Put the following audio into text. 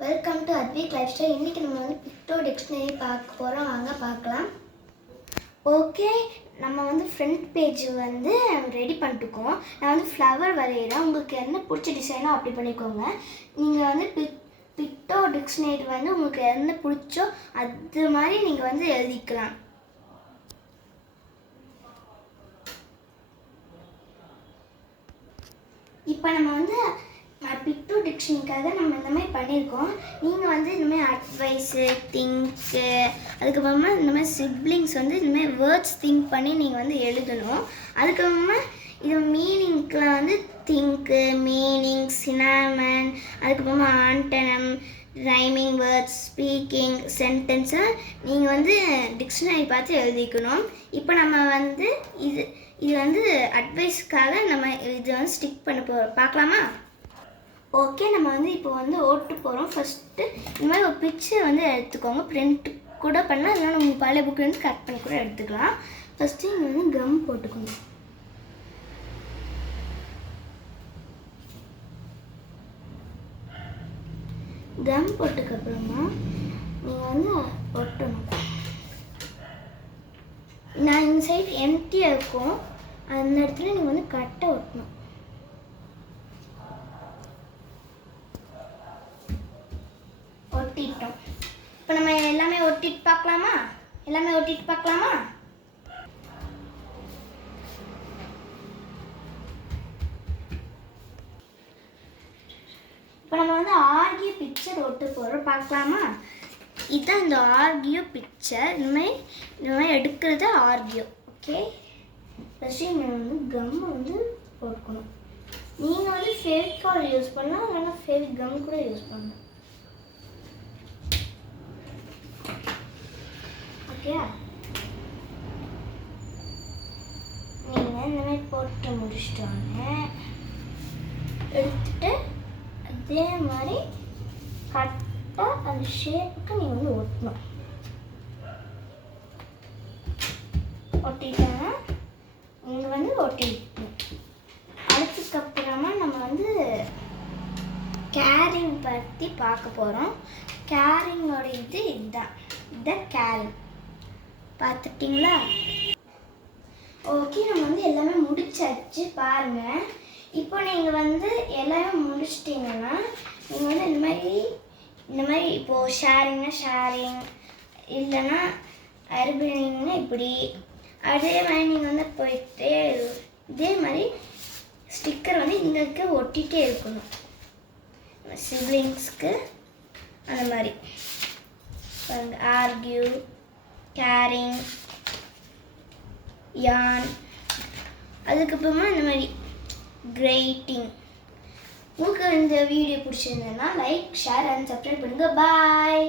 Welcome to Advik life style. இன்றைக்கி நம்ம வந்து பிக்டோ டிக்ஷனரி பார்க்க போகிறோம். வாங்க பார்க்கலாம். ஓகே, நம்ம வந்து ஃப்ரண்ட் பேஜ் வந்து ரெடி பண்ணிட்டுக்கோம். நான் வந்து ஃப்ளவர் வரைகிறேன். உங்களுக்கு என்ன பிடிச்ச டிசைனோ அப்படி பண்ணிக்கோங்க. நீங்கள் வந்து பிக்டோ டிக்ஷனரி வந்து உங்களுக்கு என்ன பிடிச்சோ அது மாதிரி நீங்கள் வந்து எழுதிக்கலாம். இப்போ நம்ம வந்து பிக்டோ டிக்ஷனரிக்காக நம்ம இந்த மாதிரி பண்ணியிருக்கோம். நீங்கள் வந்து இந்தமாதிரி அட்வைஸு, திங்க்கு, அதுக்கப்புறமா இந்த மாதிரி சிப்ளிங்ஸ் வந்து இந்தமாதிரி வேர்ட்ஸ் திங்க் பண்ணி நீங்கள் வந்து எழுதணும். அதுக்கப்புறமா இது மீனிங்க்கெலாம் வந்து திங்க்கு, மீனிங், சினாமன், அதுக்கப்புறமா ஆண்டனம், ரைமிங் வேர்ட்ஸ், ஸ்பீக்கிங், சென்டென்ஸை நீங்கள் வந்து டிக்ஷனரி பார்த்து எழுதிக்கணும். இப்போ நம்ம வந்து இது வந்து அட்வைஸ்க்காக நம்ம இது வந்து ஸ்டிக் பண்ண போகிறோம். பார்க்கலாமா? ஓகே, நம்ம வந்து இப்போ வந்து ஓட்டு போகிறோம். ஃபஸ்ட்டு இந்த மாதிரி ஒரு பிக்சர் வந்து எடுத்துக்கோங்க. பிரிண்ட் கூட பண்ணால் அதனால் உங்கள் பழைய புக்கில் வந்து கட் பண்ணி கூட எடுத்துக்கலாம். ஃபஸ்ட்டு இங்கே வந்து கம் போட்டுக்கோங்க. கம் போட்டுக்கப்புறமா நீங்கள் வந்து ஒட்டணும். நான் இந்த சைடு எம்டியாக இருக்கும், அந்த இடத்துல நீங்கள் வந்து கரெக்டாக ஒட்டணும். ஒட்டிட்டோம். இப்போ நம்ம எல்லாமே ஒட்டிட்டு பார்க்கலாமா? இப்போ நம்ம வந்து ஆர்கியூ பிக்சர் ஒட்டு போகிறோம். பார்க்கலாமா? இதுதான் இந்த ஆர்கியூ பிக்சர். இந்த மாதிரி எடுக்கிறது ஆர்கியூ. ஓகே, ஃபஸ்ட்டு இங்கே வந்து கம் வந்து போட்டுக்கணும். நீங்கள் வந்து ஃபேவிகால் யூஸ் பண்ணலாம், இல்லைன்னா ஃபேவிக் கம் கூட யூஸ் பண்ணலாம். ஓகே, நீங்கள் இந்த மாதிரி போட்டு முடிச்சிட்டோங்க. எடுத்துட்டு அதே மாதிரி கரெக்டாக அந்த ஷேப்புக்கு நீங்கள் வந்து ஒட்டணும். ஒட்டிட்டோன்னா நீங்கள் வந்து ஒட்டிடணும். அதுக்கப்புறமா நம்ம வந்து கேரிங் பற்றி பார்க்க போகிறோம். கேரிங்கோட இதுதான் கேரிங். பார்த்துட்டிங்களா? ஓகே, நம்ம வந்து எல்லாமே முடிச்சாச்சு. பாருங்கள், இப்போ நீங்கள் வந்து எல்லாமே முடிச்சிட்டிங்கன்னா நீங்கள் வந்து இந்த மாதிரி இப்போது ஷேரிங்னா ஷேரிங், இல்லைன்னா அர்பனிங்னா இப்படி, அதே மாதிரி நீங்கள் வந்து போயிட்டே இதே மாதிரி ஸ்டிக்கர் வந்து இங்கே ஒட்டிகிட்டே இருக்கணும். சிப்ளிங்ஸ்க்கு அந்த மாதிரி பாருங்கள். ஆர்கியூ, கேரிங், யான், அதுக்கப்புறமா இந்த மாதிரி கிரேட்டிங். உங்களுக்கு இந்த வீடியோ பிடிச்சிருந்ததுன்னா லைக், ஷேர் அண்ட் சப்ஸ்கிரைப் பண்ணுங்கள். பாய்.